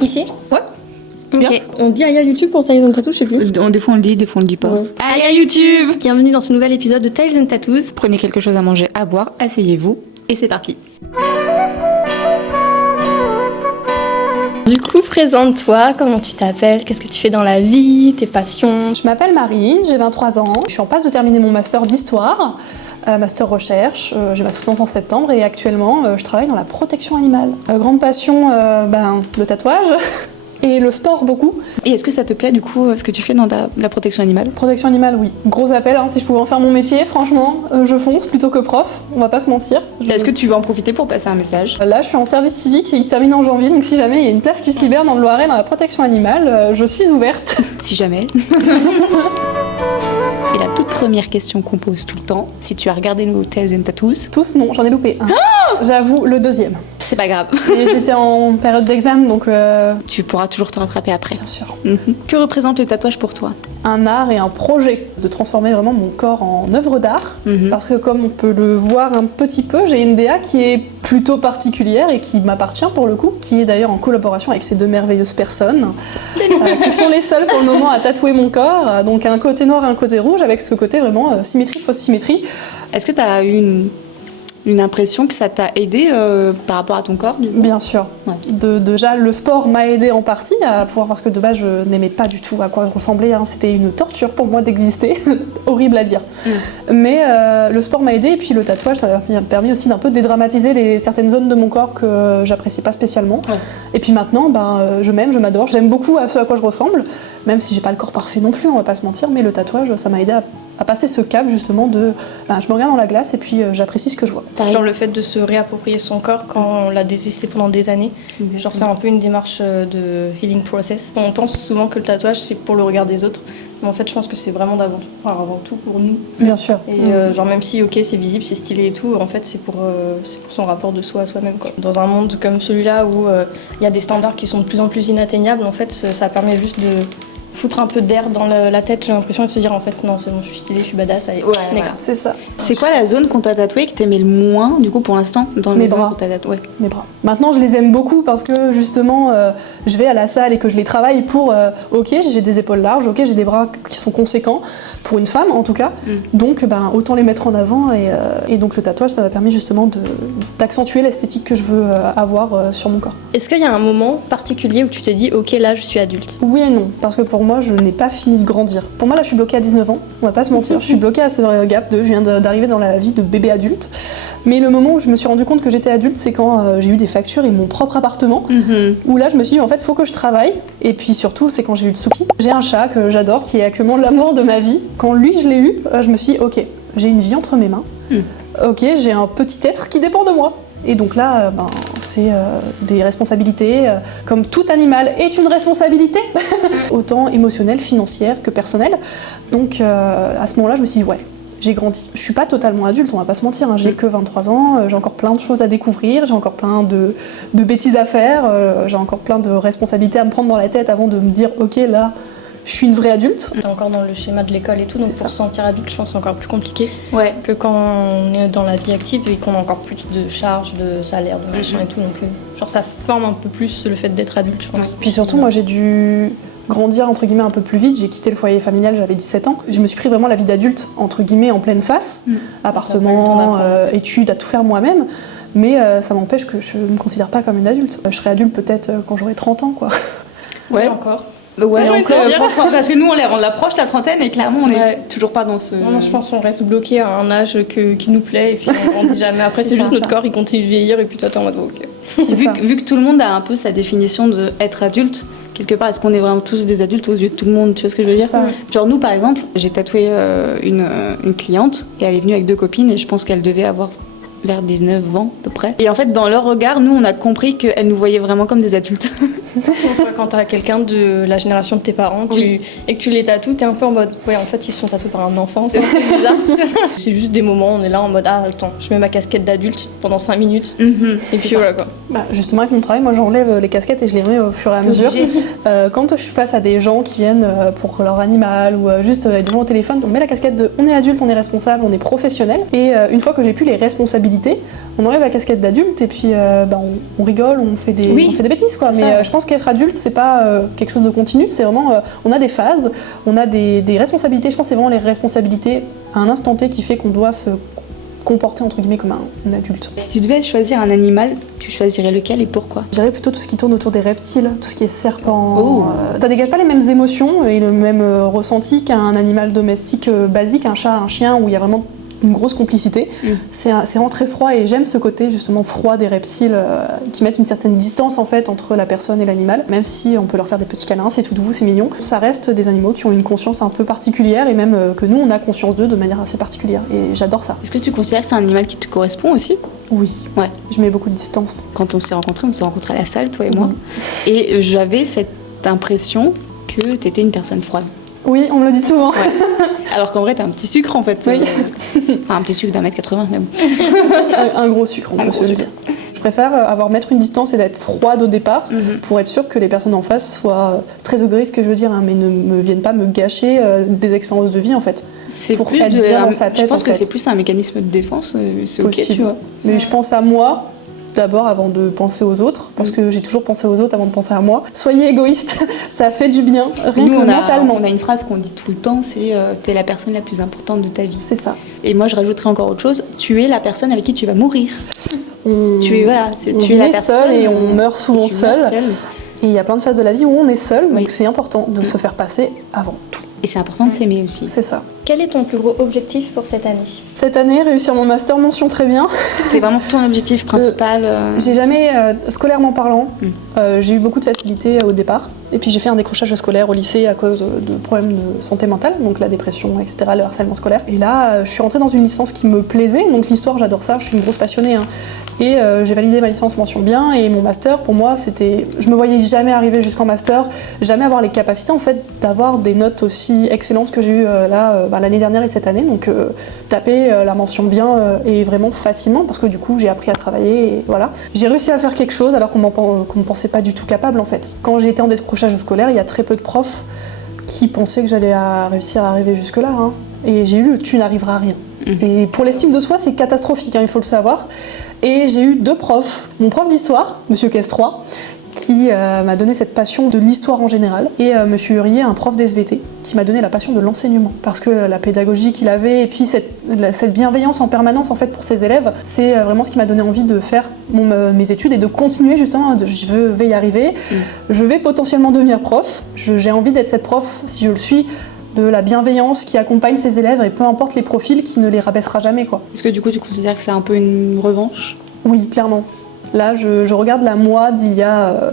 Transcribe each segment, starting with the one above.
Ici? Ouais. Ok. Bien. On dit aïe à YouTube pour Tales and Tattoos, je sais plus. Des fois on le dit, des fois on le dit pas. Ouais. Aïe à YouTube! Bienvenue dans ce nouvel épisode de Tales and Tattoos. Prenez quelque chose à manger, à boire, asseyez-vous et c'est parti. Du coup, présente-toi, comment tu t'appelles, qu'est-ce que tu fais dans la vie, tes passions. Je m'appelle Marie, j'ai 23 ans, je suis en passe de terminer mon master d'histoire, master recherche, j'ai ma soutenance en septembre et actuellement je travaille dans la protection animale. Grande passion, le tatouage et le sport beaucoup. Et est-ce que ça te plaît du coup ce que tu fais dans la protection animale? Protection animale, oui. Gros appel, si je pouvais en faire mon métier, franchement, je fonce plutôt que prof, on va pas se mentir. Est-ce que tu veux en profiter pour passer un message? Là, je suis en service civique et il se termine en janvier, donc si jamais il y a une place qui se libère dans le Loiret dans la protection animale, je suis ouverte. Si jamais. Et la toute première question qu'on pose tout le temps, si tu as regardé nos Tales and Tattoos. Tous, non, j'en ai loupé un. J'avoue, le deuxième. C'est pas grave. Et j'étais en période d'examen, donc Tu pourras toujours te rattraper après. bien sûr. Que représente le tatouage pour toi? Un art et un projet de transformer vraiment mon corps en œuvre d'art. Mhm. Parce que comme on peut le voir un petit peu, j'ai une DA qui est plutôt particulière et qui m'appartient pour le coup, qui est d'ailleurs en collaboration avec ces deux merveilleuses personnes, qui sont les seules pour le moment à tatouer mon corps. Donc un côté noir et un côté rouge, avec ce côté vraiment symétrie, fausse symétrie. Est-ce que tu as eu une impression que ça t'a aidé par rapport à ton corps du coup? Bien sûr. Ouais. Déjà, le sport m'a aidé en partie à pouvoir, parce que de base, je n'aimais pas du tout à quoi je ressemblais. C'était une torture pour moi d'exister. Horrible à dire. Mais le sport m'a aidé, et puis le tatouage, ça m'a permis aussi d'un peu dédramatiser certaines zones de mon corps que j'appréciais pas spécialement. Ouais. Et puis maintenant, je m'aime, je m'adore, j'aime beaucoup à ce à quoi je ressemble, même si j'ai pas le corps parfait non plus, on va pas se mentir, mais le tatouage, ça m'a aidé à passer ce cap justement de je me regarde dans la glace et puis j'apprécie ce que je vois. Genre le fait de se réapproprier son corps quand on l'a détesté pendant des années. Genre c'est un peu une démarche de healing process. On pense souvent que le tatouage c'est pour le regard des autres, mais en fait je pense que c'est vraiment avant tout pour nous. Bien sûr. Et genre même si ok c'est visible, c'est stylé et tout, en fait c'est pour son rapport de soi à soi-même quoi. Dans un monde comme celui-là où il y a des standards qui sont de plus en plus inatteignables, en fait ça permet juste de foutre un peu d'air dans la tête, j'ai l'impression, de se dire en fait non c'est bon, je suis stylée, je suis badass, allez, Ouais, next. voilà. C'est ça. C'est quoi la zone qu'on t'a tatouée que t'aimais le moins du coup pour l'instant dans Mes les zones bras. qu'on t'a tatouées? Mes bras. Maintenant, je les aime beaucoup parce que justement, je vais à la salle et que je les travaille pour. Ok, j'ai des épaules larges, ok, j'ai des bras qui sont conséquents pour une femme en tout cas. Donc, autant les mettre en avant et donc le tatouage, ça m'a permis justement d'accentuer l'esthétique que je veux avoir sur mon corps. Est-ce qu'il y a un moment particulier où tu te dis ok là je suis adulte? Oui et non, parce que pour moi, je n'ai pas fini de grandir. Pour moi, là, je suis bloquée à 19 ans, on va pas se mentir. Je suis bloquée à ce gap je viens d'arriver dans la vie de bébé adulte. Mais le moment où je me suis rendu compte que j'étais adulte, c'est quand j'ai eu des factures et mon propre appartement. Où là, je me suis dit, en fait, faut que je travaille. Et puis surtout, c'est quand j'ai eu Tsuki. J'ai un chat que j'adore, qui est actuellement l'amour de ma vie. Quand lui, je l'ai eu, je me suis dit, ok, j'ai une vie entre mes mains. Ok, j'ai un petit être qui dépend de moi. Et donc là, c'est des responsabilités, comme tout animal est une responsabilité, autant émotionnelle, financière que personnelle. Donc à ce moment-là, je me suis dit, ouais, j'ai grandi. Je suis pas totalement adulte, on va pas se mentir, j'ai que 23 ans, j'ai encore plein de choses à découvrir, j'ai encore plein de bêtises à faire, j'ai encore plein de responsabilités à me prendre dans la tête avant de me dire, ok, là, je suis une vraie adulte. T'es encore dans le schéma de l'école et tout, donc C'est pour ça. se sentir adulte, je pense que c'est encore plus compliqué Ouais. que quand on est dans la vie active et qu'on a encore plus de charges, de salaire, de machin et tout. Donc genre ça forme un peu plus le fait d'être adulte, je pense. Puis surtout, moi, j'ai dû grandir entre guillemets un peu plus vite. J'ai quitté le foyer familial, j'avais 17 ans. Je me suis pris vraiment la vie d'adulte entre guillemets en pleine face, T'as pas eu le temps appartement, d'apprendre. études, à tout faire moi-même. Mais ça m'empêche que je me considère pas comme une adulte. Je serai adulte peut-être quand j'aurai 30 ans, quoi. Ouais. Encore. Ouais, Ouais, encore, c'est bien. franchement, parce que nous on l'approche la trentaine et clairement on n'est Ouais. toujours pas dans ce. Non, je pense qu'on reste bloqué à un âge qui nous plaît et puis on grandit jamais. Après, c'est C'est juste ça. notre corps, il continue de vieillir et puis toi, t'es en mode ok. Vu, ça. vu que tout le monde a un peu sa définition d'être adulte, quelque part, est-ce qu'on est vraiment tous des adultes aux yeux de tout le monde? Tu vois ce que je veux dire? C'est ça. Genre nous par exemple, j'ai tatoué une cliente et elle est venue avec 2 copines et je pense qu'elle devait avoir vers 19 ans à peu près. Et en fait dans leur regard, nous on a compris qu'elle nous voyait vraiment comme des adultes. Quand t'as quelqu'un de la génération de tes parents Oui. et que tu les tatoues, t'es un peu en mode ouais, en fait, ils se sont tatoués par un enfant, c'est un peu bizarre. Tu vois. C'est juste des moments, on est là en mode ah, attends, je mets ma casquette d'adulte pendant 5 minutes et puis voilà quoi. Justement, avec mon travail, moi j'enlève les casquettes et je les mets au fur et à mesure. Obligé. Quand je suis face à des gens qui viennent pour leur animal ou juste des gens au téléphone, on met la casquette de on est adulte, on est responsable, on est professionnel. Et une fois que j'ai pu les responsabiliser, responsabilité, on enlève la casquette d'adulte et puis on rigole, on fait des bêtises quoi. Mais je pense qu'être adulte c'est pas quelque chose de continu, c'est vraiment on a des phases, on a des responsabilités. Je pense que c'est vraiment les responsabilités à un instant T qui fait qu'on doit se comporter entre guillemets comme un adulte. Si tu devais choisir un animal, tu choisirais lequel et pourquoi? Je dirais plutôt tout ce qui tourne autour des reptiles, tout ce qui est serpent. Ça dégage pas les mêmes émotions et le même ressenti qu'un animal domestique basique, un chat, un chien, où il y a vraiment une grosse complicité. C'est vraiment très froid et j'aime ce côté justement froid des reptiles qui mettent une certaine distance en fait entre la personne et l'animal. Même si on peut leur faire des petits câlins, c'est tout doux, c'est mignon. Ça reste des animaux qui ont une conscience un peu particulière et même que nous on a conscience d'eux de manière assez particulière et j'adore ça. Est-ce que tu considères que c'est un animal qui te correspond aussi? Oui. Ouais. Je mets beaucoup de distance. Quand on s'est rencontrés à la salle, toi et moi, et j'avais cette impression que t'étais une personne froide. Oui, on me le dit souvent. Ouais. Alors qu'en vrai, t'as un petit sucre en fait. Oui. Enfin, un petit sucre d'1m80 même. Un gros sucre, on peut se le dire. Je préfère mettre une distance et d'être froide au départ pour être sûre que les personnes en face soient très égoïstes, ce que je veux dire, mais ne me viennent pas me gâcher des expériences de vie en fait. C'est pour plus être bien dans sa tête. Je pense en que fait. c'est plus un mécanisme de défense, c'est ok, tu vois. Mais je pense à moi d'abord avant de penser aux autres, parce que j'ai toujours pensé aux autres avant de penser à moi. Soyez égoïste, ça fait du bien, rien que mentalement. On a une phrase qu'on dit tout le temps, c'est t'es la personne la plus importante de ta vie. C'est ça. Et moi je rajouterais encore autre chose, tu es la personne avec qui tu vas mourir. Tu es la personne seul et on meurt souvent seul. Et il y a plein de phases de la vie où on est seul, donc c'est important de se faire passer avant tout. Et c'est important de s'aimer aussi. C'est ça. Quel est ton plus gros objectif pour cette année? Cette année, réussir mon master mention très bien. C'est vraiment ton objectif principal J'ai jamais, scolairement parlant, j'ai eu beaucoup de facilité au départ. Et puis j'ai fait un décrochage scolaire au lycée à cause de problèmes de santé mentale, donc la dépression, etc., le harcèlement scolaire. Et là, je suis rentrée dans une licence qui me plaisait, donc l'histoire, j'adore ça, je suis une grosse passionnée. Et j'ai validé ma licence mention bien, et mon master, pour moi, c'était... Je me voyais jamais arriver jusqu'en master, jamais avoir les capacités, en fait, d'avoir des notes aussi excellentes que j'ai eues l'année dernière et cette année. Donc taper la mention bien et vraiment facilement, parce que du coup, j'ai appris à travailler, et voilà. J'ai réussi à faire quelque chose alors qu'on me pensait pas du tout capable, en fait. Quand j'ai été en décrochage scolaire, il y a très peu de profs qui pensaient que j'allais réussir à arriver jusque-là. Et j'ai eu le « tu n'arriveras à rien ». Et pour l'estime de soi, c'est catastrophique, il faut le savoir. Et j'ai eu 2 profs. Mon prof d'histoire, Monsieur Kestroy, qui m'a donné cette passion de l'histoire en général, et Monsieur Hurier, un prof d'SVT, qui m'a donné la passion de l'enseignement. Parce que la pédagogie qu'il avait, et puis cette bienveillance en permanence en fait pour ses élèves, c'est vraiment ce qui m'a donné envie de faire mes études et de continuer justement, je vais y arriver, je vais potentiellement devenir prof, j'ai envie d'être cette prof, si je le suis, de la bienveillance qui accompagne ses élèves, et peu importe les profils, qui ne les rabaissera jamais, quoi. Est-ce que du coup tu considères que c'est un peu une revanche? Oui, clairement. Là, je regarde la moi d'il y a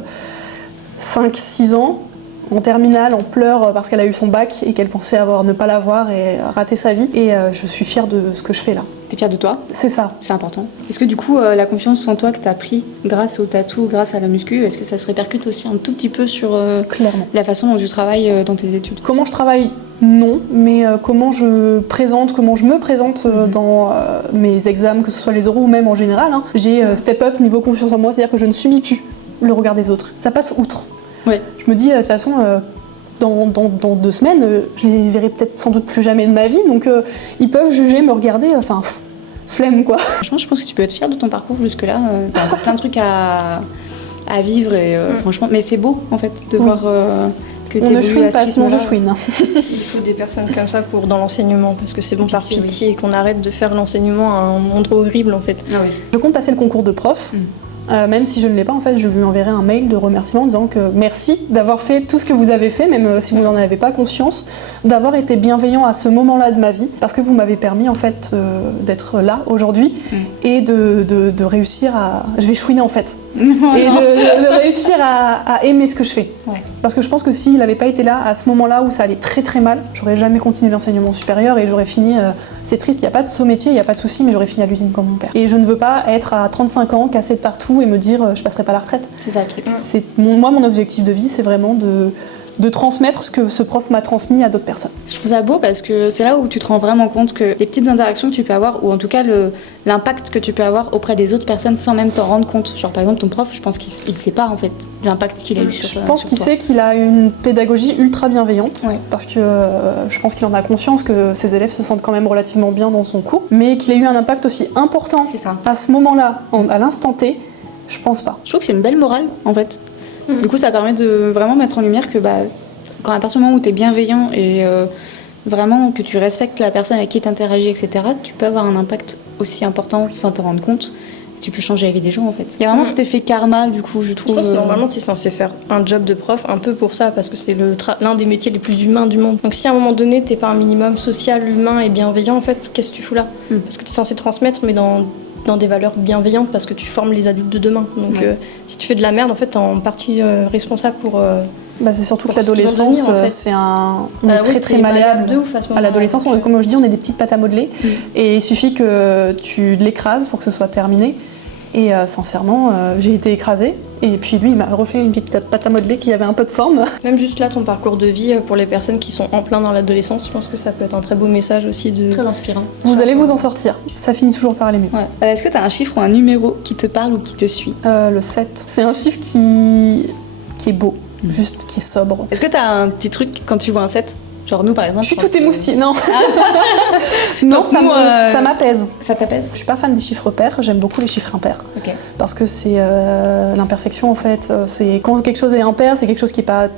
5-6 ans, en terminale, en pleurs parce qu'elle a eu son bac et qu'elle pensait ne pas l'avoir et rater sa vie. Et je suis fière de ce que je fais là. T'es fière de toi? C'est ça. C'est important. Est-ce que du coup, la confiance en toi que t'as pris grâce au tatou, grâce à la muscu, est-ce que ça se répercute aussi un tout petit peu sur clairement la façon dont tu travailles dans tes études? Comment je travaille? Non, mais comment je me présente dans mes examens, que ce soit les oraux ou même en général. J'ai step up niveau confiance en moi, c'est-à-dire que je ne subis plus le regard des autres. Ça passe outre. Ouais. Je me dis, de toute façon, dans 2 semaines, je les verrai peut-être sans doute plus jamais de ma vie, donc ils peuvent juger, me regarder, flemme quoi. Franchement, je pense que tu peux être fière de ton parcours jusque-là. T'as encore plein de trucs à vivre, et franchement, mais c'est beau en fait de voir que on ne chouine pas, sinon je chouine. Il faut des personnes comme ça dans l'enseignement, parce que c'est bon par pitié, qu'on arrête de faire l'enseignement à un monde horrible en fait. Ah oui. Je compte passer le concours de prof. Même si je ne l'ai pas, en fait, je lui enverrai un mail de remerciement en disant que merci d'avoir fait tout ce que vous avez fait, même si vous n'en avez pas conscience, d'avoir été bienveillant à ce moment-là de ma vie, parce que vous m'avez permis en fait d'être là aujourd'hui et de réussir à... Je vais chouiner en fait. Et de réussir à aimer ce que je fais. Ouais. Parce que je pense que s'il n'avait pas été là à ce moment-là où ça allait très très mal, j'aurais jamais continué l'enseignement supérieur et j'aurais fini, c'est triste, il n'y a pas de saut métier, il n'y a pas de souci, mais j'aurais fini à l'usine comme mon père. Et je ne veux pas être à 35 ans, cassée de partout et me dire je passerai pas la retraite. C'est ça le truc. Moi, mon objectif de vie, c'est vraiment de transmettre ce que ce prof m'a transmis à d'autres personnes. Je trouve ça beau parce que c'est là où tu te rends vraiment compte que les petites interactions que tu peux avoir, ou en tout cas l'impact que tu peux avoir auprès des autres personnes sans même t'en rendre compte. Genre par exemple ton prof, je pense qu'il sait pas en fait l'impact qu'il a eu sur toi. Je pense qu'il sait qu'il a une pédagogie ultra bienveillante, Ouais. parce que je pense qu'il en a conscience que ses élèves se sentent quand même relativement bien dans son cours, mais qu'il a eu un impact aussi important C'est ça. à ce moment-là, à l'instant T, je pense pas. Je trouve que c'est une belle morale en fait. Du coup ça permet de vraiment mettre en lumière que quand à partir du moment où tu es bienveillant et vraiment que tu respectes la personne avec qui tu interagis, etc., tu peux avoir un impact aussi important sans te rendre compte. Tu peux changer la vie des gens en fait. Il y a vraiment cet effet karma du coup, je Je trouve. pense que normalement, tu es censé faire un job de prof un peu pour ça, parce que c'est l'un des métiers les plus humains du monde. Donc si à un moment donné, t'es pas un minimum social, humain et bienveillant, en fait, qu'est-ce que tu fous là? Parce que tu es censé transmettre, mais dans des valeurs bienveillantes, parce que tu formes les adultes de demain. Donc si tu fais de la merde, en fait, t'es en partie responsable pour... C'est surtout que Pour ce qui va l'adolescence, devenir, en fait. c'est on est oui, très très t'es malléable. de ouf à ce À moment-là. l'adolescence, comme je dis, on est des petites pâtes à modeler, et il suffit que tu l'écrases pour que ce soit terminé. Et sincèrement, j'ai été écrasée, et puis lui, il m'a refait une petite pâte à modeler qui avait un peu de forme. Même juste là, ton parcours de vie, pour les personnes qui sont en plein dans l'adolescence, je pense que ça peut être un très beau message aussi de... Très inspirant. Vous allez vous en sortir, ça finit toujours par aller mieux. Ouais. Est-ce que tu as un chiffre ou un numéro qui te parle ou qui te suit? Le 7, c'est un chiffre qui est beau, juste qui est sobre. Est-ce que tu as un petit truc quand tu vois un 7? Genre nous par exemple. Je suis pense tout que- émoustillée, non. Non, Donc, ça nous, ça m'apaise. Ça Je t'apaise? suis pas fan des chiffres pairs, j'aime beaucoup les chiffres impairs. Ok. Parce que c'est l'imperfection en fait. C'est quand quelque chose est impair, c'est quelque chose qui est pas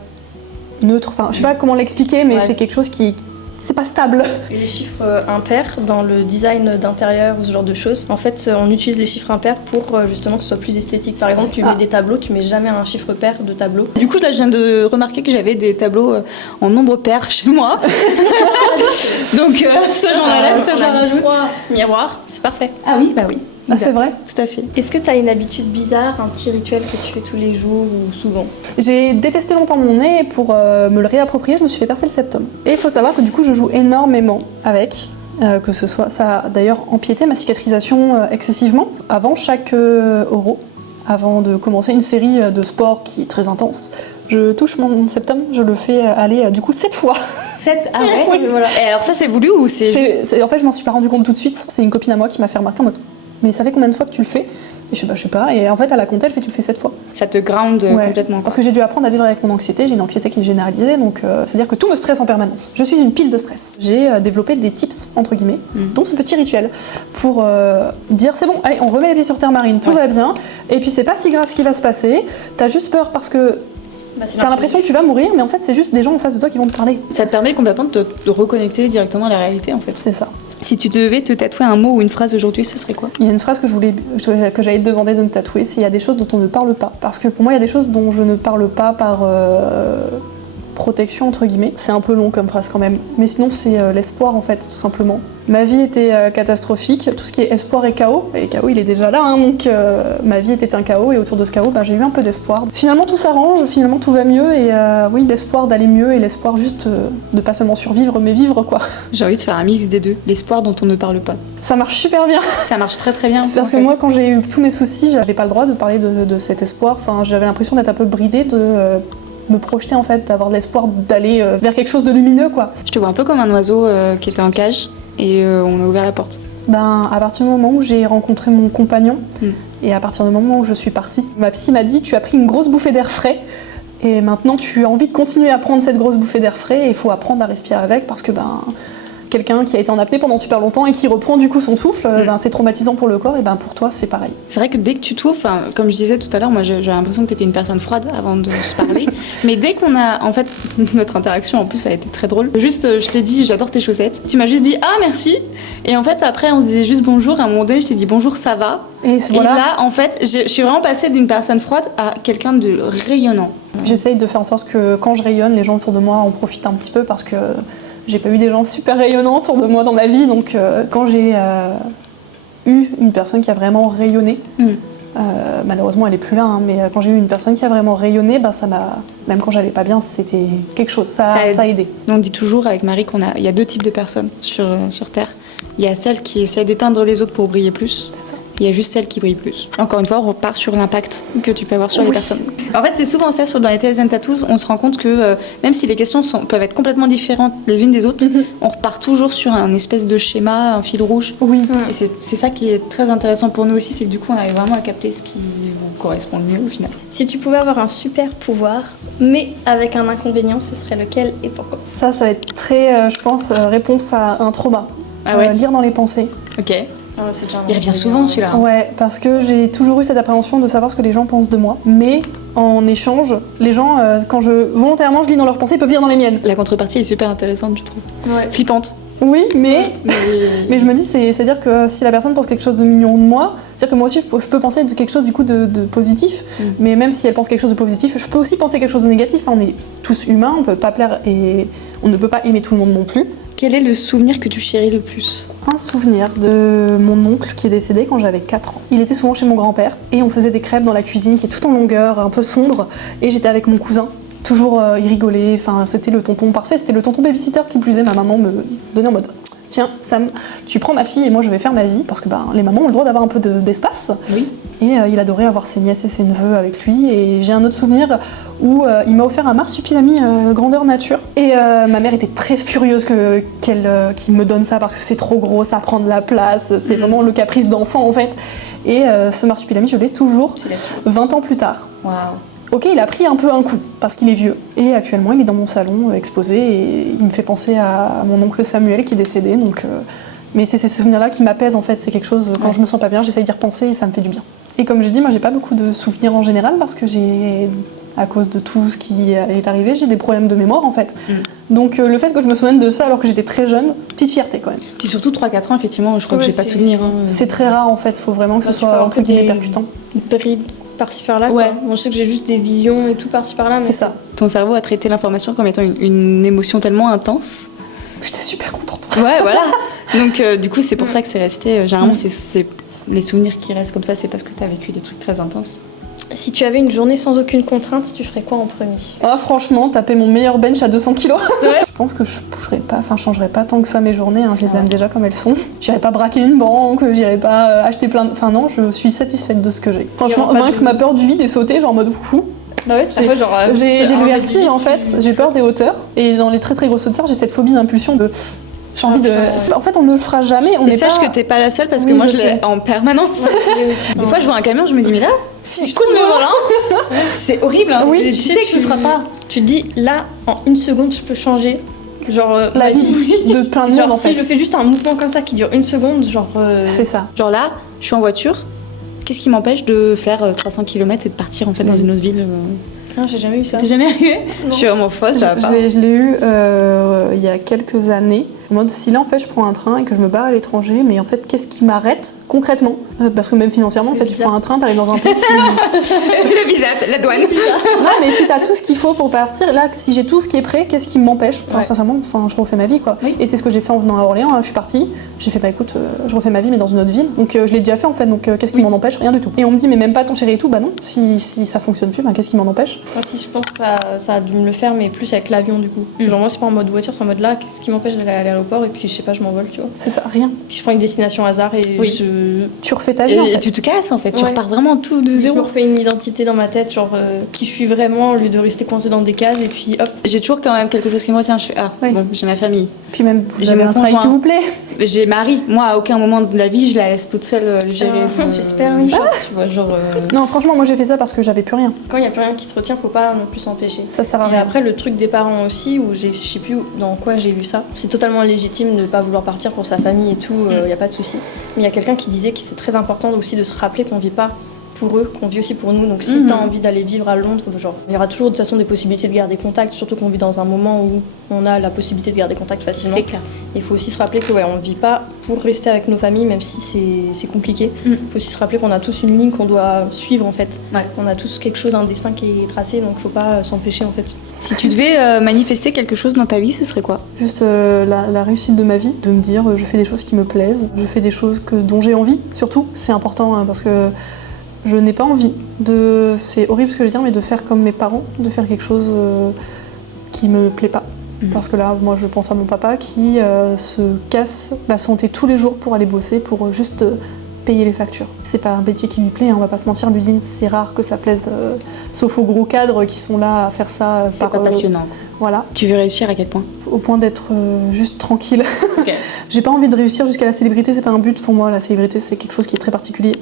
neutre. Enfin, je sais pas comment l'expliquer, mais Ouais. c'est quelque chose qui c'est pas stable. Et les chiffres impairs dans le design d'intérieur ou ce genre de choses, en fait, on utilise les chiffres impairs pour justement que ce soit plus esthétique. Par exemple, tu mets des tableaux, tu mets jamais un chiffre pair de tableau. Du coup là je viens de remarquer que j'avais des tableaux en nombre pair chez moi. Donc soit j'en enlève, soit j'en rajoute. 3 miroirs, c'est parfait. Ah oui, bah oui. Ah, c'est vrai. Tout à fait. Est-ce que tu as une habitude bizarre, un petit rituel que tu fais tous les jours ou souvent? J'ai détesté longtemps mon nez et pour me le réapproprier, je me suis fait percer le septum. Et il faut savoir que du coup, je joue énormément avec. Que ce soit, ça a d'ailleurs empiété ma cicatrisation excessivement. Avant chaque euro, avant de commencer une série de sports qui est très intense, je touche mon septum, je le fais aller du coup 7 fois. 7, ah ouais, Oui. voilà. Et alors ça c'est voulu ou c'est juste... En fait, je m'en suis pas rendu compte tout de suite. C'est une copine à moi qui m'a fait remarquer en mode mais ça fait combien de fois que tu le fais? Et je sais pas. Et en fait, à la compte, elle fait tu le fais 7 fois. Ça te ground Ouais. complètement. Quoi. Parce que j'ai dû apprendre à vivre avec mon anxiété. J'ai une anxiété qui est généralisée, donc c'est-à-dire que tout me stresse en permanence. Je suis une pile de stress. J'ai développé des tips, entre guillemets, dont ce petit rituel, pour dire c'est bon, allez, on remet les pieds sur terre marine, tout va bien. Et puis c'est pas si grave ce qui va se passer. T'as juste peur parce que t'as l'impression que tu vas mourir, mais en fait c'est juste des gens en face de toi qui vont te parler. Ça te permet complètement de te reconnecter directement à la réalité en fait. C'est ça. Si tu devais te tatouer un mot ou une phrase aujourd'hui, ce serait quoi? Il y a une phrase que j'allais te demander de me tatouer, c'est il y a des choses dont on ne parle pas. Parce que pour moi, il y a des choses dont je ne parle pas par protection, entre guillemets. C'est un peu long comme phrase quand même. Mais sinon, c'est l'espoir, en fait, tout simplement. Ma vie était catastrophique. Tout ce qui est espoir et chaos. Et chaos, il est déjà là, hein, donc ma vie était un chaos. Et autour de ce chaos, j'ai eu un peu d'espoir. Finalement, tout s'arrange. Finalement, tout va mieux. Et oui, l'espoir d'aller mieux et l'espoir juste de pas seulement survivre, mais vivre, quoi. J'ai envie de faire un mix des deux. L'espoir dont on ne parle pas. Ça marche super bien. Ça marche très très bien. Parce en que fait. moi, quand j'ai eu tous mes soucis, j'avais pas le droit de parler de cet espoir. Enfin, j'avais l'impression d'être un peu bridée, de me projeter en fait, d'avoir l'espoir d'aller vers quelque chose de lumineux, quoi. Je te vois un peu comme un oiseau qui était en cage et on a ouvert la porte. À partir du moment où j'ai rencontré mon compagnon et à partir du moment où je suis partie, ma psy m'a dit tu as pris une grosse bouffée d'air frais et maintenant tu as envie de continuer à prendre cette grosse bouffée d'air frais et il faut apprendre à respirer avec parce que quelqu'un qui a été en apnée pendant super longtemps et qui reprend du coup son souffle, c'est traumatisant pour le corps et pour toi c'est pareil. C'est vrai que dès que tu t'ouvres, comme je disais tout à l'heure, moi j'avais l'impression que tu étais une personne froide avant de se parler. Mais dès qu'on a, en fait, notre interaction en plus a été très drôle. Juste, je t'ai dit j'adore tes chaussettes. Tu m'as juste dit ah merci. Et en fait après on se disait juste bonjour. À un moment donné je t'ai dit bonjour ça va. Et voilà. là en fait je suis vraiment passée d'une personne froide à quelqu'un de rayonnant. J'essaye de faire en sorte que quand je rayonne, les gens autour de moi en profitent un petit peu parce que j'ai pas eu des gens super rayonnants autour de moi dans ma vie, donc quand j'ai eu une personne qui a vraiment rayonné, malheureusement elle est plus là, hein, mais quand j'ai eu une personne qui a vraiment rayonné, ça m'a, même quand j'allais pas bien, c'était quelque chose, ça a aidé. On dit toujours avec Marie il y a deux types de personnes sur Terre. Il y a celles qui essaient d'éteindre les autres pour briller plus. C'est ça. il y a juste celles qui brillent plus. Encore une fois, on repart sur l'impact que tu peux avoir sur les personnes. En fait, c'est souvent ça, dans les Tales and Tattoos, on se rend compte que même si les questions peuvent être complètement différentes les unes des autres, on repart toujours sur un espèce de schéma, un fil rouge. Oui. Et c'est ça qui est très intéressant pour nous aussi, c'est que du coup, on arrive vraiment à capter ce qui vous correspond le mieux au final. Si tu pouvais avoir un super pouvoir, mais avec un inconvénient, ce serait lequel et pourquoi? Ça va être très, je pense, réponse à un trauma. Ah ouais. Lire dans les pensées. Ok. C'est déjà un Il revient inconvénient. souvent celui-là. Ouais, parce que j'ai toujours eu cette appréhension de savoir ce que les gens pensent de moi. Mais en échange, les gens, quand volontairement je lis dans leurs pensées, ils peuvent lire dans les miennes. La contrepartie est super intéressante, je trouve. Ouais. Flippante. Oui, mais Mais je me dis, c'est-à-dire que si la personne pense quelque chose de mignon de moi, c'est-à-dire que moi aussi je peux penser de quelque chose du coup de positif, mais même si elle pense quelque chose de positif, je peux aussi penser quelque chose de négatif. On est tous humains, on peut pas plaire et on ne peut pas aimer tout le monde non plus. quel est le souvenir que tu chéris le plus? Un souvenir de mon oncle qui est décédé quand j'avais 4 ans. Il était souvent chez mon grand-père et on faisait des crêpes dans la cuisine qui est tout en longueur, un peu sombre, et j'étais avec mon cousin. Toujours il rigolait, enfin, c'était le tonton parfait, c'était le tonton babysitter qui plus est, ma maman me donnait en mode tiens Sam, tu prends ma fille et moi je vais faire ma vie, parce que les mamans ont le droit d'avoir un peu d'espace. Oui. Et il adorait avoir ses nièces et ses neveux avec lui. Et j'ai un autre souvenir où il m'a offert un marsupilami grandeur nature. Et ma mère était très furieuse qu'il me donne ça parce que c'est trop gros, ça prend de la place, c'est vraiment le caprice d'enfant en fait. Et ce marsupilami, je l'ai toujours 20 ans plus tard. Waouh. Ok, il a pris un peu un coup parce qu'il est vieux. Et actuellement, il est dans mon salon exposé et il me fait penser à mon oncle Samuel qui est décédé. Donc, mais c'est ces souvenirs-là qui m'apaisent en fait. C'est quelque chose, quand je me sens pas bien, j'essaye d'y repenser et ça me fait du bien. Et comme j'ai dit, moi j'ai pas beaucoup de souvenirs en général parce que à cause de tout ce qui est arrivé, j'ai des problèmes de mémoire en fait. Donc le fait que je me souvienne de ça alors que j'étais très jeune, petite fierté quand même. Puis surtout 3-4 ans, effectivement, je crois que j'ai pas de c'est- souvenir. Hein. C'est très rare en fait, faut vraiment que ce soit entre guillemets percutant. Brides par-ci par-là. Ouais. Quoi. Bon, je sais que j'ai juste des visions et tout par-ci par-là, mais C'est ça. Ton cerveau a traité l'information comme étant une émotion tellement intense. J'étais super contente. Ouais, voilà. Donc du coup, c'est pour ça que c'est resté. Généralement, c'est les souvenirs qui restent comme ça, c'est parce que t'as vécu des trucs très intenses. Si tu avais une journée sans aucune contrainte, tu ferais quoi en premier? Ah franchement, taper mon meilleur bench à 200 kilos. Ouais. Je pense que je changerais pas tant que ça mes journées, hein. Je les aime déjà comme elles sont. J'irai pas braquer une banque, j'irai pas acheter plein de... Enfin non, je suis satisfaite de ce que j'ai. Franchement, Il y aura pas vaincre de- ma peur du vide et sauter, genre en mode fou. Bah ouais, c'est genre. J'ai le un vertige en vertige, fait, j'ai peur des hauteurs. Et dans les très très grosses hauteurs, j'ai cette phobie d'impulsion de... J'ai envie de... En fait, on ne le fera jamais, on Mais n'est sache pas... que t'es pas la seule parce que Oui, moi je je l'ai sais. en permanence. Des fois je vois un camion, je me dis mais là, Si je coup de volant, c'est horrible. Hein. Oui, Et tu sais que tu le feras pas. Tu te dis, là, en une seconde, je peux changer. Genre. La ma vie de plein de monde Genre, en si fait. je fais juste un mouvement comme ça qui dure une seconde, genre. C'est ça. Genre là, je suis en voiture. Qu'est-ce qui m'empêche de faire 300 km et de partir en fait dans une autre ville Ah, j'ai jamais eu ça. T'es jamais arrivé? Non. Je suis vraiment folle, ça va pas. Je l'ai eu il y a quelques années. En mode, si là en fait je prends un train et que je me barre à l'étranger, mais en fait qu'est-ce qui m'arrête concrètement? Parce que même financièrement, en Le fait, tu visa. prends un train, t'arrives dans un pays. Le visa, la douane. Non, mais si t'as tout ce qu'il faut pour partir, là, si j'ai tout ce qui est prêt, qu'est-ce qui m'empêche? Enfin, Ouais. sincèrement, je refais ma vie quoi. Oui. Et c'est ce que j'ai fait en venant à Orléans. Je suis partie, j'ai fait, bah écoute, je refais ma vie, mais dans une autre ville. Donc je l'ai déjà fait en fait, donc qu'est-ce qui m'en empêche? Rien du tout. Et on me dit, mais même pas ton chéri et tout, bah non, si ça fonctionne plus, bah qu'est-ce qui m'en empêche? Moi, si, je pense que ça a dû me le faire, mais plus avec l'avion du coup. Genre, moi, c'est pas en mode voiture, c'est en mode là, qu'est-ce qui m'empêche d'aller à l'aéroport, et puis je sais pas, je m'envole, tu vois. C'est ça, rien. Puis je prends une destination hasard et Oui. Tu refais ta vie en Et fait. tu te casses en fait, tu Ouais. repars vraiment tout de je me zéro. refais une identité dans ma tête, genre qui je suis vraiment, au lieu de rester coincée dans des cases, et puis hop. J'ai toujours quand même quelque chose qui me retient. Je fais Oui. bon, j'ai ma famille, Puis même, vous J'ai avez mon un travail qui conjoint. vous plaît. j'ai Marie. Moi, à aucun moment de la vie, je la laisse toute seule gérer. J'espère, oui. Tu vois, genre. Non, franchement, moi j'ai fait ça parce que j'avais plus rien. Quand il y a plus rien qui te retient, faut pas non plus s'empêcher. Ça sert à Et rien. après, le truc des parents aussi, où je sais plus dans quoi j'ai vu ça. C'est totalement légitime de pas vouloir partir pour sa famille et tout, y a pas de souci. Mais il y a quelqu'un qui disait que c'est très important aussi de se rappeler qu'on vit pas pour eux, qu'on vit aussi pour nous. Donc si t'as envie d'aller vivre à Londres, genre, il y aura toujours de toute façon des possibilités de garder contact, surtout qu'on vit dans un moment où on a la possibilité de garder contact facilement. C'est clair. Il faut aussi se rappeler que ouais, on vit pas pour rester avec nos familles, même si c'est compliqué. Il faut aussi se rappeler qu'on a tous une ligne qu'on doit suivre en fait. Ouais. On a tous quelque chose, un destin qui est tracé, donc faut pas s'empêcher en fait. Si tu devais manifester quelque chose dans ta vie, ce serait quoi? Juste la réussite de ma vie, de me dire je fais des choses qui me plaisent, je fais des choses dont j'ai envie, surtout. C'est important hein, parce que je n'ai pas envie de. C'est horrible ce que je veux dire, mais de faire comme mes parents, de faire quelque chose qui me plaît pas. Parce que là, moi je pense à mon papa qui se casse la santé tous les jours pour aller bosser, pour juste payer les factures. C'est pas un métier qui lui plaît, hein, on va pas se mentir, l'usine c'est rare que ça plaise, sauf aux gros cadres qui sont là à faire ça. C'est pas passionnant. Voilà. Tu veux réussir à quel point? Au point d'être juste tranquille. Ok. J'ai pas envie de réussir jusqu'à la célébrité, c'est pas un but pour moi, la célébrité c'est quelque chose qui est très particulier.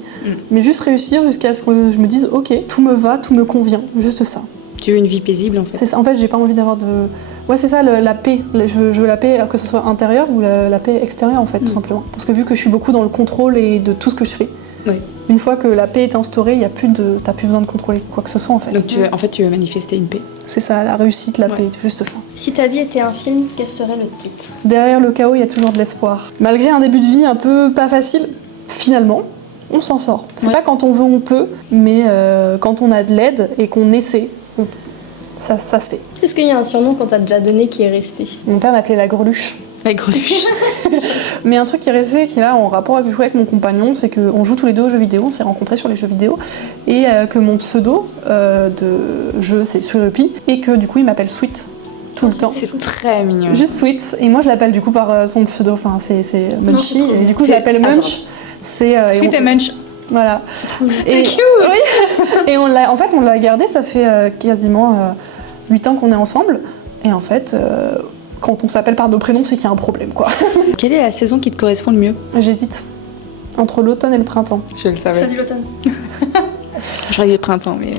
Mais juste réussir jusqu'à ce que je me dise ok, tout me va, tout me convient, juste ça. Tu veux une vie paisible en fait? C'est ça. En fait, j'ai pas envie d'avoir de... Ouais, c'est ça, la paix. Je veux la paix, que ce soit intérieure ou la paix extérieure en fait, tout simplement. Parce que vu que je suis beaucoup dans le contrôle et de tout ce que je fais, une fois que la paix est instaurée, t'as plus besoin de contrôler quoi que ce soit en fait. Donc tu veux manifester une paix. C'est ça, la réussite, la paix, juste ça. Si ta vie était un film, quel serait le titre? Derrière le chaos, il y a toujours de l'espoir. Malgré un début de vie un peu pas facile, finalement, on s'en sort. C'est pas quand on veut, on peut, mais quand on a de l'aide et qu'on essaie, ça se fait. Est-ce qu'il y a un surnom qu'on t'a déjà donné qui est resté? Mon père m'appelait la greluche. La greluche. Mais un truc qui est resté, qui est là en rapport avec jouer avec mon compagnon, c'est qu'on joue tous les deux aux jeux vidéo, on s'est rencontrés sur les jeux vidéo, et que mon pseudo de jeu c'est Surupi, et que du coup il m'appelle Sweet tout le temps. C'est très mignon. Juste Sweet, et moi je l'appelle du coup par son pseudo, enfin c'est Munchy, et du coup je l'appelle Munch. Sweet et Munch. Voilà. C'est cute. Oui. Et on l'a gardé, ça fait quasiment 8 ans qu'on est ensemble, et en fait... quand on s'appelle par nos prénoms, c'est qu'il y a un problème, quoi. Quelle est la saison qui te correspond le mieux? J'hésite entre l'automne et le printemps. Je le savais. Je dis l'automne. Je croyais le printemps, mais...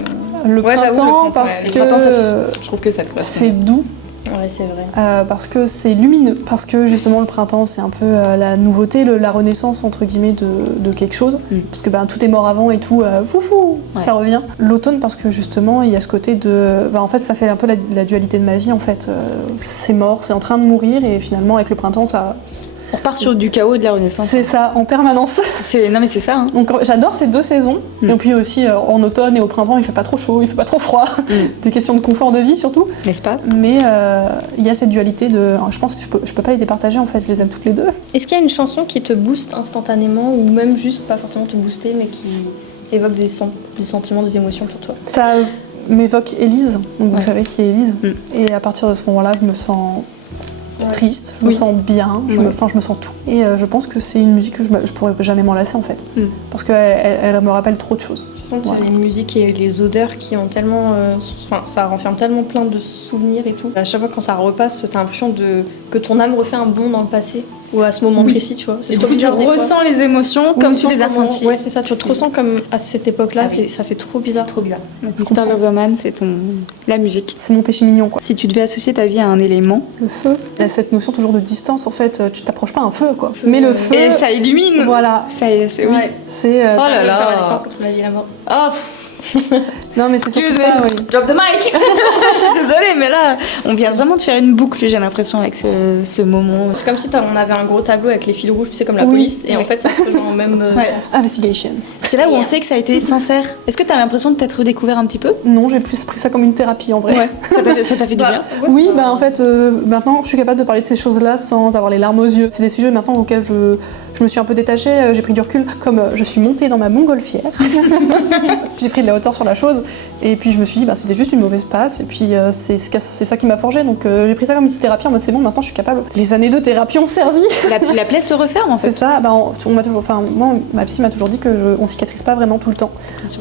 Le Ouais, j'avoue, printemps, parce Le que printemps, je trouve que ça te correspond. c'est doux, Ouais, c'est vrai. parce que c'est lumineux, parce que justement le printemps, c'est un peu la nouveauté, la renaissance, entre guillemets, de quelque chose. Parce que tout est mort avant et tout, ça revient. L'automne, parce que justement, il y a ce côté de... en fait, ça fait un peu la dualité de ma vie, en fait. C'est mort, c'est en train de mourir, et finalement, avec le printemps, ça... On repart sur du chaos et de la renaissance. C'est ça, en permanence. Non mais c'est ça. Hein. Donc j'adore ces deux saisons. Et puis aussi en automne et au printemps, il fait pas trop chaud, il fait pas trop froid. Des questions de confort de vie surtout. N'est-ce pas? Mais il y a cette dualité de... Je pense que je peux pas les départager en fait, je les aime toutes les deux. Est-ce qu'il y a une chanson qui te booste instantanément ou même juste pas forcément te booster mais qui évoque des sentiments, des émotions pour toi? Ça m'évoque Élise, donc vous savez qui est Élise. Et à partir de ce moment-là, je me sens... triste, je me sens bien, je me sens tout. Et je pense que c'est une musique que je pourrais jamais m'en lasser en fait. Parce qu'elle me rappelle trop de choses. De toute façon, il y a les musiques et les odeurs qui ont tellement... ça renferme tellement plein de souvenirs et tout. À chaque fois quand ça repasse, t'as l'impression que ton âme refait un bond dans le passé. Ou à ce moment précis, tu vois. Et du coup, tu ressens les émotions comme tu les as ressenties. Ouais, c'est ça, tu te ressens comme à cette époque-là, ça fait trop bizarre. C'est trop bizarre. Mr. Loverman, c'est la musique. C'est mon péché mignon quoi. Si tu devais associer ta vie à un élément... Le feu. Il y a cette notion toujours de distance en fait, tu t'approches pas à un feu quoi. Mais le feu... Et ça illumine. Voilà. C'est oui. C'est... oh là là. Faire la différence entre la vie et la mort. Oh non mais c'est surtout ça, oui. Drop the mic. Je suis désolée, mais là, on vient vraiment de faire une boucle, j'ai l'impression, avec ce moment. C'est comme si on avait un gros tableau avec les fils rouges, tu sais, comme la police, et en fait, ça se rejoint au même centre. Investigation. C'est là où on sait que ça a été sincère. Est-ce que t'as l'impression de t'être redécouvert un petit peu? Non, j'ai plus pris ça comme une thérapie en vrai. Ouais. Ça t'a fait du bien? Oui, en fait, maintenant, je suis capable de parler de ces choses-là sans avoir les larmes aux yeux. C'est des sujets maintenant auxquels je me suis un peu détachée, j'ai pris du recul, comme je suis montée dans ma montgolfière. J'ai pris de la hauteur sur la chose, et puis je me suis dit, c'était juste une mauvaise passe, et puis c'est ça qui m'a forgé, donc j'ai pris ça comme une petite thérapie, en mode c'est bon, maintenant je suis capable. Les années de thérapie ont servi. La plaie se referme en fait. C'est ça, on m'a toujours, moi, ma psy m'a toujours dit qu'on cicatrise pas vraiment tout le temps,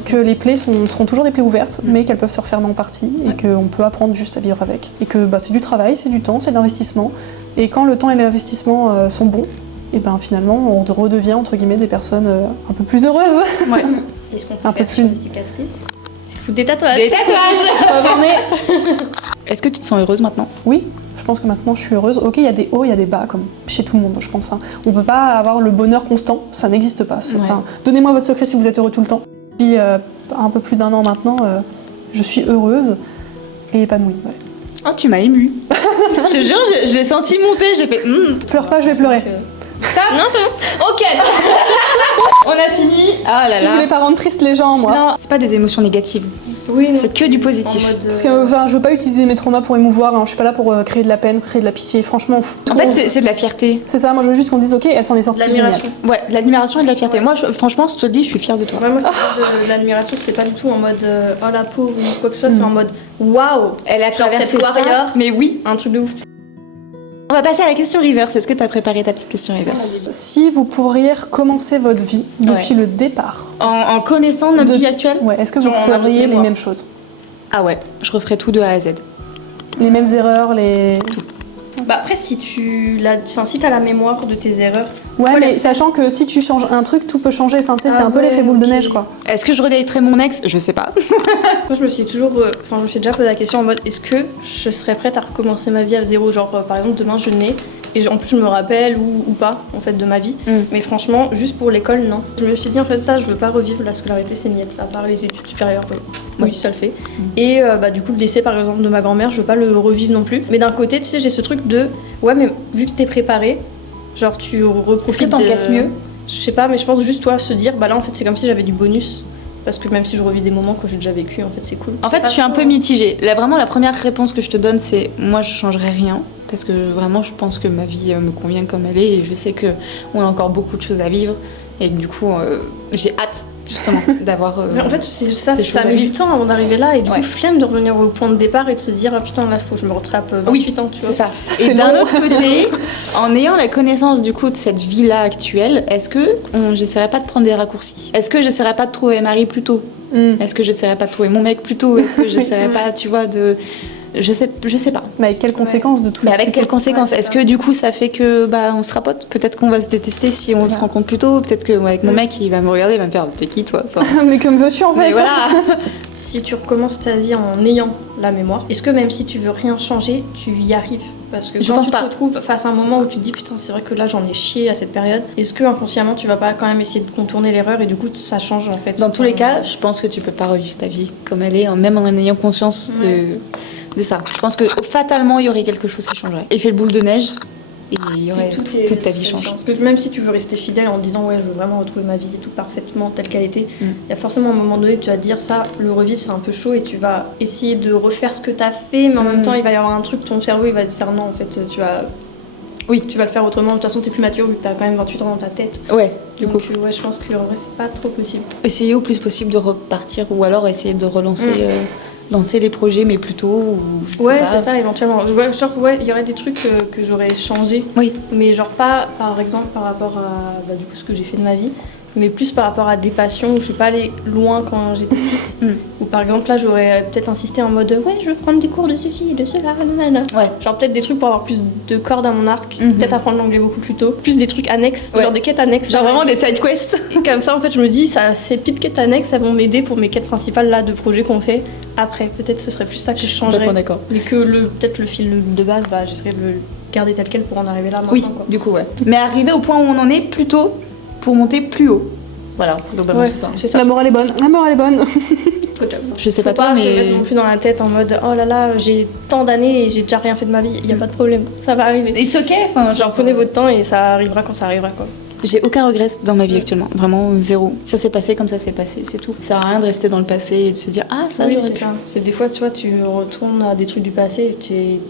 que les plaies seront toujours des plaies ouvertes, mais qu'elles peuvent se refermer en partie, et qu'on peut apprendre juste à vivre avec, et que c'est du travail, c'est du temps, c'est de l'investissement, et quand le temps et l'investissement sont bons, et finalement on redevient entre guillemets des personnes un peu plus heureuses. Ouais. Est-ce qu'on peut faire sur les cicatrices? C'est fou, des tatouages. Des tatouages. J'en ai. Est-ce que tu te sens heureuse maintenant? Oui, je pense que maintenant je suis heureuse. Ok, il y a des hauts, il y a des bas, comme chez tout le monde, je pense. Hein. On peut pas avoir le bonheur constant, ça n'existe pas. Enfin, donnez-moi votre secret si vous êtes heureux tout le temps. Puis un peu plus d'1 an maintenant, je suis heureuse et épanouie. Ouais. Oh, tu m'as émue. Je te jure, je l'ai senti monter, j'ai fait... Pleure pas, je vais pleurer. Non, c'est bon. Ok. On a fini. Ah là là. Je voulais pas rendre triste les gens, moi. Non, c'est pas des émotions négatives. Oui, c'est que du positif. Parce que je veux pas utiliser mes traumas pour émouvoir, hein. Je suis pas là pour créer de la peine, créer de la pitié, franchement. En fait, c'est de la fierté. C'est ça, moi je veux juste qu'on dise ok, elle s'en est sortie. L'admiration. Ouais, de l'admiration et de la fierté. Moi, franchement, je te le dis, je suis fière de toi. Ouais, moi, c'est pas de l'admiration, c'est pas du tout en mode oh la pauvre ou quoi que ce soit, c'est en mode waouh, elle a traversé cette warrior, mais oui. un truc de ouf. On va passer à la question reverse. Est-ce que tu as préparé ta petite question reverse? Si vous pourriez recommencer votre vie depuis le départ, En connaissant notre vie actuelle? ouais, est-ce que vous Genre, en feriez un les mois. mêmes choses? Ah ouais, je referais tout de A à Z. Les mêmes erreurs, les... Bah après, si t'as la mémoire de tes erreurs. Ouais, Ouais, mais la- sachant que si tu changes un truc, tout peut changer. Enfin, tu sais, c'est un peu l'effet boule de neige, quoi. Est-ce que je relaterais mon ex? Je sais pas. Moi, je me suis toujours. Je me suis déjà posé la question en mode est-ce que je serais prête à recommencer ma vie à zéro? Genre, par exemple, demain je nais et en plus je me rappelle ou pas en fait de ma vie. Mais franchement, juste pour l'école, non. Je me suis dit en fait, ça, je veux pas revivre la scolarité, c'est niette. À part les études supérieures, oui, ça le fait. Et du coup, le décès par exemple de ma grand-mère, je veux pas le revivre non plus. Mais d'un côté, tu sais, j'ai ce truc de ouais, mais vu que t'es préparé, genre tu reprofites. Est-ce que t'en casses mieux? Je sais pas, mais je pense juste toi se dire bah là en fait c'est comme si j'avais du bonus. Parce que même si je revis des moments que j'ai déjà vécu, en fait, c'est cool. En fait, je suis un peu mitigée. Là, vraiment, la première réponse que je te donne, c'est moi, je changerais rien. Parce que vraiment, je pense que ma vie me convient comme elle est. Et je sais qu'on a encore beaucoup de choses à vivre. Et du coup, j'ai hâte, justement, d'avoir. Mais en fait, c'est ça, ces ça choses à met du vivre. temps avant d'arriver là. Et du Ouais. coup, flemme de revenir au point de départ et de se dire ah putain, là, faut que je me rattrape 28 ans, tu vois. C'est ça. C'est Et d'un long. autre côté, en ayant la connaissance du coup de cette vie-là actuelle, est-ce que j'essaierais pas de prendre des raccourcis? Est-ce que j'essaierais pas de trouver Marie plus tôt? Est-ce que j'essaierais pas de trouver mon mec plus tôt? Est-ce que j'essaierais pas, tu vois, de... Je sais pas. Mais avec quelles conséquences de tout Mais ça avec quelles conséquences? c'est Est-ce ça. que du coup ça fait que on se rapote? Peut-être qu'on va se détester si on se rencontre plus tôt. Peut-être que avec mon mec il va me regarder, il va me faire t'es qui toi? Enfin, Mais comme veux-tu, en fait? mais voilà. Si tu recommences ta vie en ayant la mémoire, est-ce que même si tu veux rien changer, tu y arrives? Parce que Je quand pense tu pas. te retrouves face à un moment où tu te dis putain, c'est vrai que là j'en ai chié à cette période, est-ce que inconsciemment tu vas pas quand même essayer de contourner l'erreur et du coup ça change en fait? Dans tous les cas, je pense que tu peux pas revivre ta vie comme elle est, même en ayant conscience de ça. Je pense que fatalement il y aurait quelque chose qui changerait. Effet le boule de neige. Et il y aurait toute ta vie change. Parce que même si tu veux rester fidèle en disant ouais je veux vraiment retrouver ma vie et tout parfaitement telle qu'elle était, il y a forcément un moment donné où tu vas te dire ça, le revivre c'est un peu chaud et tu vas essayer de refaire ce que tu as fait, mais en même temps il va y avoir un truc, ton cerveau il va te faire non en fait tu vas le faire autrement, de toute façon t'es plus mature vu que t'as quand même 28 ans dans ta tête. Ouais, du Donc coup. ouais je pense que en vrai c'est pas trop possible. Essayer au plus possible de repartir ou alors essayer de relancer lancer les projets mais plutôt ou je sais Ouais pas. c'est ça éventuellement. Ouais, genre ouais il y aurait des trucs que j'aurais changé, Oui. mais genre pas par exemple par rapport à du coup ce que j'ai fait de ma vie, mais plus par rapport à des passions où je suis pas allée loin quand j'étais petite. Ou par exemple là j'aurais peut-être insisté en mode ouais je veux prendre des cours de ceci, de cela, nanana. Ouais. Genre peut-être des trucs pour avoir plus de cordes à mon arc, peut-être apprendre l'anglais beaucoup plus tôt, plus des trucs annexes, Ouais. genre des quêtes annexes. Genre vraiment des side quests. Et comme ça en fait je me dis ces petites quêtes annexes elles vont m'aider pour mes quêtes principales là de projets qu'on fait après. Peut-être ce serait plus ça que je changerais. D'accord. Mais que peut-être le fil de base j'essaierais de le garder tel quel pour en arriver là maintenant. Oui, Quoi. du coup ouais. Mais arriver au point où on en est plutôt pour monter plus haut. Voilà, globalement Ouais, c'est ça. c'est ça. La morale est bonne. La morale est bonne. Je sais Faut pas toi se mais mettre non plus dans la tête en mode oh là là j'ai tant d'années et j'ai déjà rien fait de ma vie, il y a pas de problème, ça va arriver. it's okay. Enfin, Genre prenez votre temps et ça arrivera quand ça arrivera quoi. J'ai aucun regret dans ma vie actuellement, vraiment zéro. Ça s'est passé comme ça s'est passé, c'est tout. Ça sert à rien de rester dans le passé et de se dire ah ça Oui j'aurais c'est pu. ça. C'est des fois tu vois tu retournes à des trucs du passé,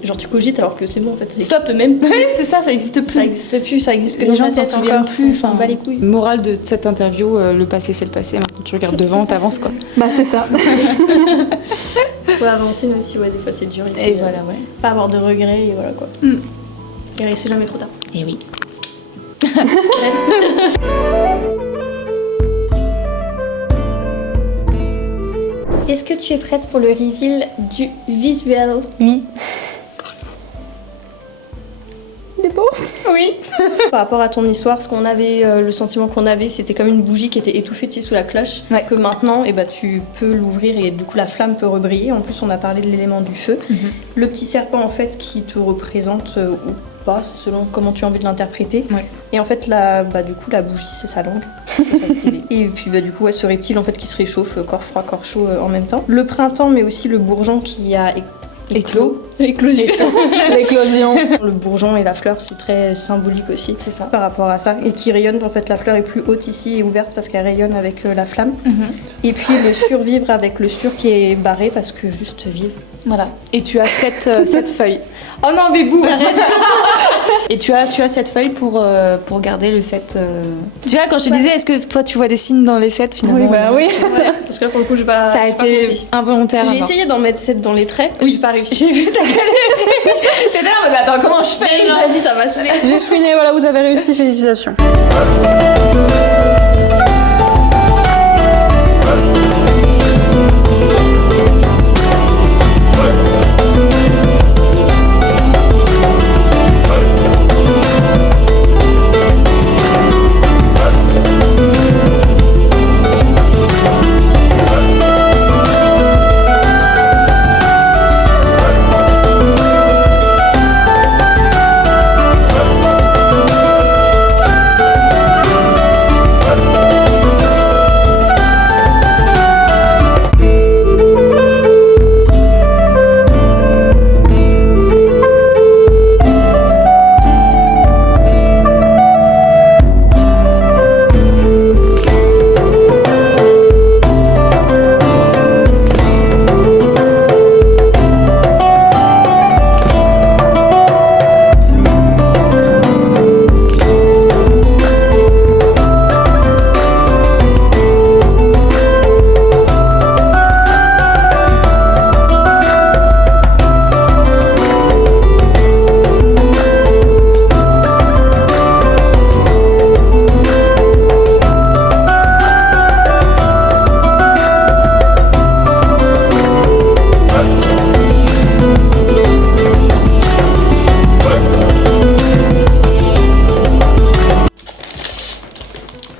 genre tu cogites alors que c'est bon en fait ça Stop. existe même. Ouais, c'est ça, ça existe plus. Ça existe plus, ça existe que Les dans gens ta s'en tête souviennent encore. plus. On s'en bat les couilles. Morale de cette interview, le passé c'est le passé. Maintenant tu regardes devant, t'avances quoi. Bah, c'est ça. Faut avancer même si ouais des fois c'est dur. Et voilà ouais. Pas avoir de regrets et voilà quoi. Et c'est jamais trop tard. Et oui. Est-ce que tu es prête pour le reveal du visuel? Oui. C'est beau. Oui. Par rapport à ton histoire, ce qu'on avait, le sentiment qu'on avait, c'était comme une bougie qui était étouffée tu sais, sous la cloche. Ouais. Que maintenant, tu peux l'ouvrir et du coup la flamme peut rebriller. En plus, on a parlé de l'élément du feu. Le petit serpent en fait qui te représente ou pas, c'est selon comment tu as envie de l'interpréter. Ouais. Et en fait, du coup, la bougie, c'est sa langue. Je trouve ça stylé. Et puis du coup, ce reptile en fait qui se réchauffe, corps froid, corps chaud en même temps. Le printemps, mais aussi le bourgeon qui a éclos. Éclosion. L'éclosion. Le bourgeon et la fleur, c'est très symbolique aussi. C'est ça. Par rapport à ça. Et qui rayonne, en fait, la fleur est plus haute ici et ouverte parce qu'elle rayonne avec la flamme. Et puis le survivre avec le sur qui est barré parce que juste vivre. Voilà. Et tu as cette feuille. Oh non, mais bouh, arrête. Et tu as cette feuille pour garder le set. Tu vois, quand je te disais, est-ce que toi tu vois des signes dans les sets finalement? Oui, bah oui. Parce que là, pour le coup, j'ai pas. Ça a j'ai pas été compris. involontaire. J'ai alors. essayé d'en mettre 7 dans les traits, Oui. j'ai pas réussi. J'ai vu ta galère. T'étais là, mais attends, comment je fais là? Vas-y, ça va se faire. J'ai chouiné, voilà, vous avez réussi, félicitations.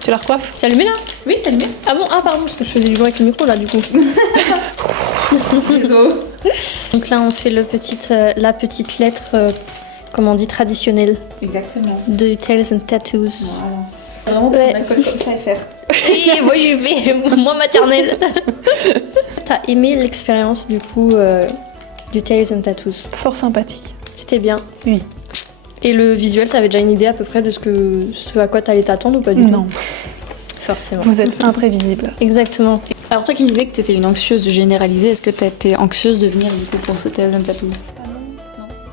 Tu la recoiffes? C'est allumé là? Oui, c'est le mien. Ah bon? Ah pardon, parce que je faisais du bruit avec le micro là du coup. Donc là on fait la petite lettre, comment on dit, traditionnelle Exactement. de Tales and Tattoos. Voilà. Vraiment, Ouais. on a comme ça à faire. Et moi j'ai fait moi maternelle. T'as aimé l'expérience du coup du Tales and Tattoos? Fort sympathique. C'était bien. Oui. Et le visuel, t'avais déjà une idée à peu près de ce à quoi t'allais t'attendre ou pas du tout? Non, Forcément. vous êtes imprévisible. Exactement. Alors toi qui disais que t'étais une anxieuse généralisée, est-ce que t'as été anxieuse de venir du coup pour ce Tales and Tattoos? Non,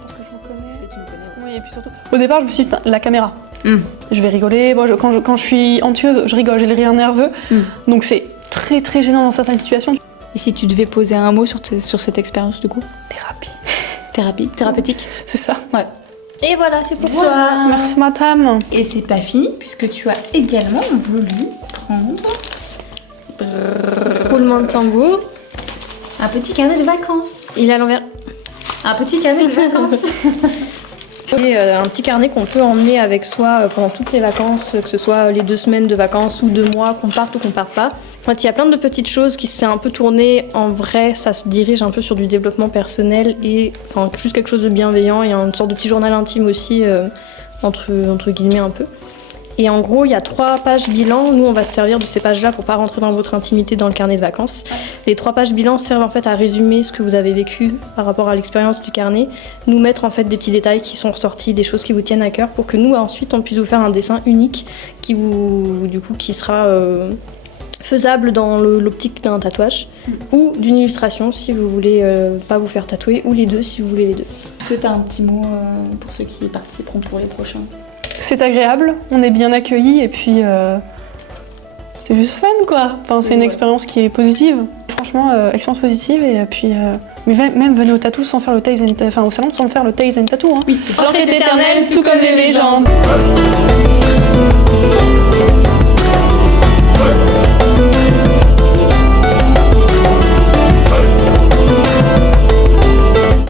parce que je vous connais. Est-ce que tu me connais? Oui, et puis surtout, au départ, je me suis dit, putain, la caméra. Mm. Je vais rigoler. Moi, quand je suis anxieuse, je rigole, j'ai le rire nerveux. Mm. Donc c'est très très gênant dans certaines situations. Et si tu devais poser un mot sur cette expérience du coup? Thérapie, Thérapeutique? c'est ça. Ouais. Et voilà, c'est pour Voilà. toi. Merci madame. Et c'est pas fini puisque tu as également voulu prendre Roulement de tambour. un petit carnet de vacances. Il est à l'envers. Un petit carnet de vacances. Et un petit carnet qu'on peut emmener avec soi pendant toutes les vacances, que ce soit les 2 semaines de vacances ou 2 mois, qu'on parte ou qu'on parte pas. En fait, il y a plein de petites choses qui s'est un peu tourné en vrai, ça se dirige un peu sur du développement personnel et enfin juste quelque chose de bienveillant. Il y a une sorte de petit journal intime aussi, entre guillemets un peu. Et en gros, il y a 3 pages bilan. Nous, on va se servir de ces pages-là pour pas rentrer dans votre intimité dans le carnet de vacances. Les 3 pages bilan servent en fait à résumer ce que vous avez vécu par rapport à l'expérience du carnet, nous mettre en fait des petits détails qui sont ressortis, des choses qui vous tiennent à cœur, pour que nous ensuite on puisse vous faire un dessin unique qui sera faisable dans l'optique d'un tatouage ou d'une illustration si vous voulez pas vous faire tatouer, ou les deux si vous voulez les deux. Est-ce que tu as un petit mot pour ceux qui participeront pour les prochains? C'est agréable, on est bien accueillis et puis c'est juste fun quoi. Enfin, c'est une expérience qui est positive. Franchement, expérience positive et puis mais même venez au tatou sans faire le Tales and au salon sans faire le Tails and Tattoo. Hein. Oui. L'enquête éternelle, tout comme les légendes.